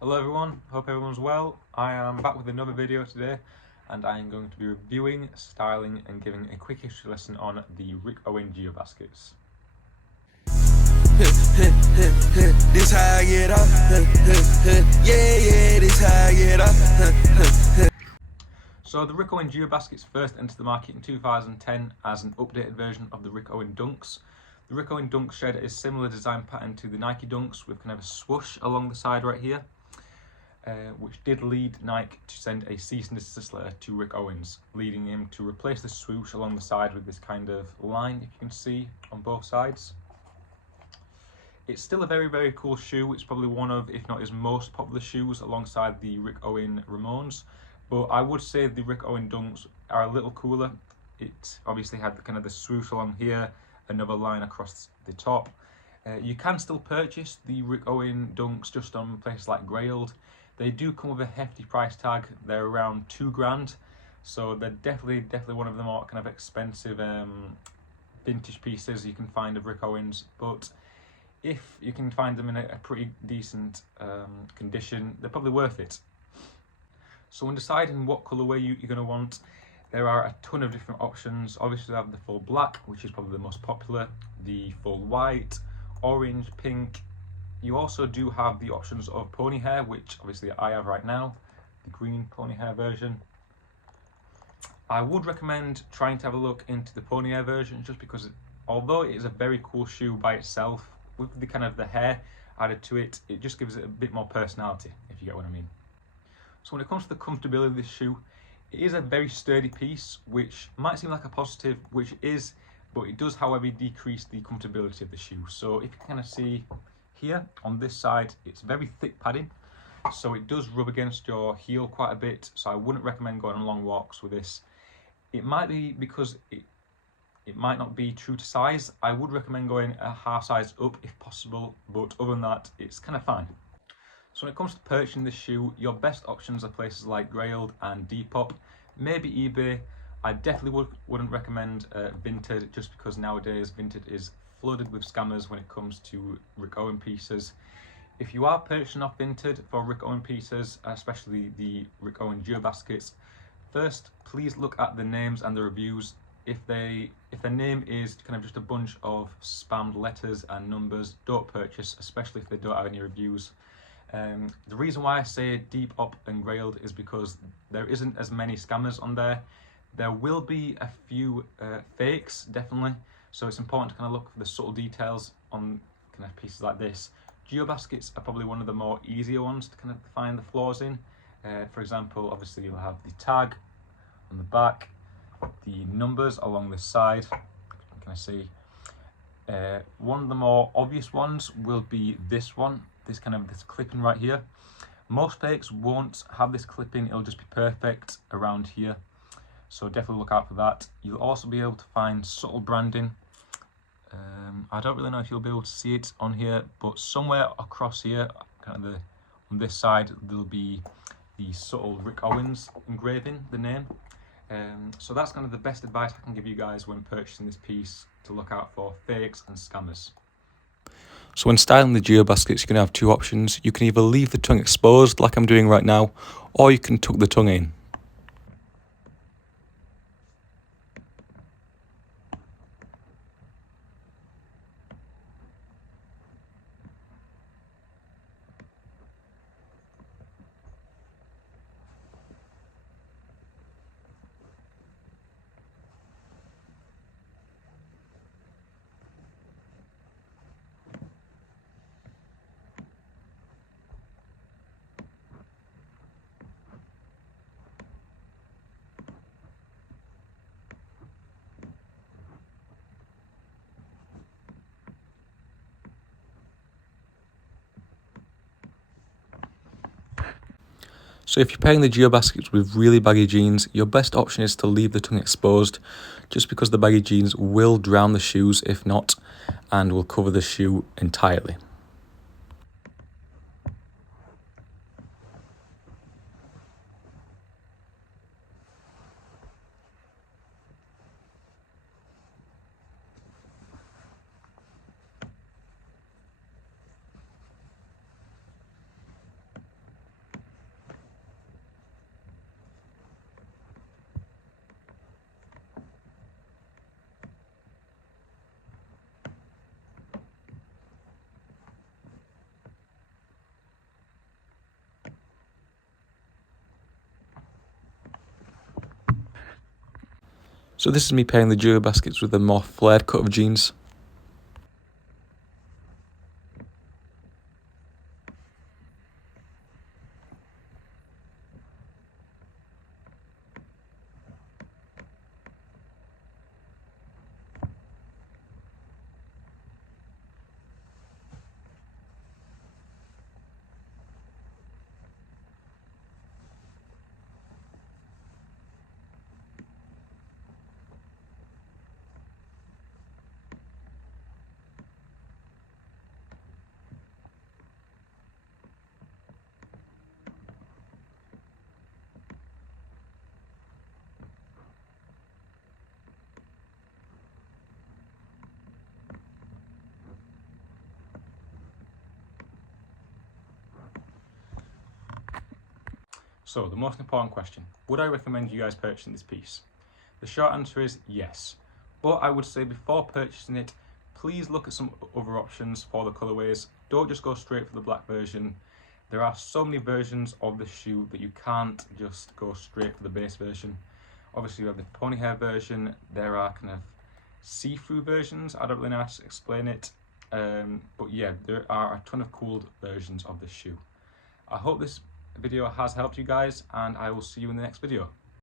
Hello everyone, hope everyone's well. I am back with another video today and I am going to be reviewing, styling and giving a quick history lesson on the Owen Geobaskets. This how I get up. Yeah, this how I get up. So the Owen Geobaskets first entered the market in 2010 as an updated version of the Owen Dunks. The Owen Dunks shared a similar design pattern to the Nike Dunks with kind of a swoosh along the side right here. Which did lead Nike to send a cease and desist letter to Rick Owens, leading him to replace the swoosh along the side with this kind of line, if you can see on both sides. It's still a very cool shoe. It's probably one of, if not his most popular shoes, alongside the Rick Owen Ramones. But I would say the Rick Owen Dunks are a little cooler. It obviously had kind of the swoosh along here, another line across the top. You can still purchase the Rick Owen Dunks just on places like Grailed. They do come with a hefty price tag. They're around £2,000, so they're definitely one of the more kind of expensive vintage pieces you can find of Rick Owens. But if you can find them in a pretty decent condition, they're probably worth it. So when deciding what colourway you're going to want, there are a ton of different options. Obviously we have the full black, which is probably the most popular, the full white, orange, pink. You also do have the options of pony hair, which obviously I have right now, the green pony hair version. I would recommend trying to have a look into the pony hair version, just because although it is a very cool shoe by itself, with the kind of the hair added to it, it just gives it a bit more personality, if you get what I mean. So when it comes to the comfortability of this shoe, it is a very sturdy piece, which might seem like a positive, which it is, but it does however decrease the comfortability of the shoe. So if you kind of see here on this side, it's very thick padding, so it does rub against your heel quite a bit, so I wouldn't recommend going on long walks with this. It might be because it might not be true to size. I would recommend going a half size up if possible, but other than that, it's kind of fine. So when it comes to purchasing this shoe, your best options are places like Grailed and Depop, maybe eBay. I definitely wouldn't recommend Vinted, just because nowadays Vinted is flooded with scammers when it comes to Rick Owen pieces. If you are purchasing off Vinted for Rick Owen pieces, especially the Rick Owen Geobaskets, first please look at the names and the reviews. If the name is kind of just a bunch of spammed letters and numbers, don't purchase, especially if they don't have any reviews. The reason why I say Depop and Grailed is because there isn't as many scammers on there. There will be a few fakes, definitely, so it's important to kind of look for the subtle details on kind of pieces like this. Geobaskets are probably one of the more easier ones to kind of find the flaws in. For example, obviously you'll have the tag on the back, the numbers along this side. Can I see? One of the more obvious ones will be this one, this clipping right here. Most fakes won't have this clipping, it'll just be perfect around here, so definitely look out for that. You'll also be able to find subtle branding. I don't really know if you'll be able to see it on here, but somewhere across here, kind of on this side, there'll be the subtle Rick Owens engraving, the name. So that's kind of the best advice I can give you guys when purchasing this piece, to look out for fakes and scammers. So when styling the Geobaskets, you're going to have two options. You can either leave the tongue exposed like I'm doing right now, or you can tuck the tongue in. So if you're pairing the Geobaskets with really baggy jeans, your best option is to leave the tongue exposed, just because the baggy jeans will drown the shoes if not, and will cover the shoe entirely. So this is me pairing the Geobaskets with a more flared cut of jeans. So the most important question, would I recommend you guys purchasing this piece? The short answer is yes, but I would say before purchasing it, please look at some other options for the colorways. Don't just go straight for the black version. There are so many versions of the shoe that you can't just go straight for the base version. Obviously you have the pony hair version, there are kind of see-through versions, I don't really know how to explain it, but yeah, there are a ton of cool versions of this shoe. I hope this video has helped you guys, and I will see you in the next video.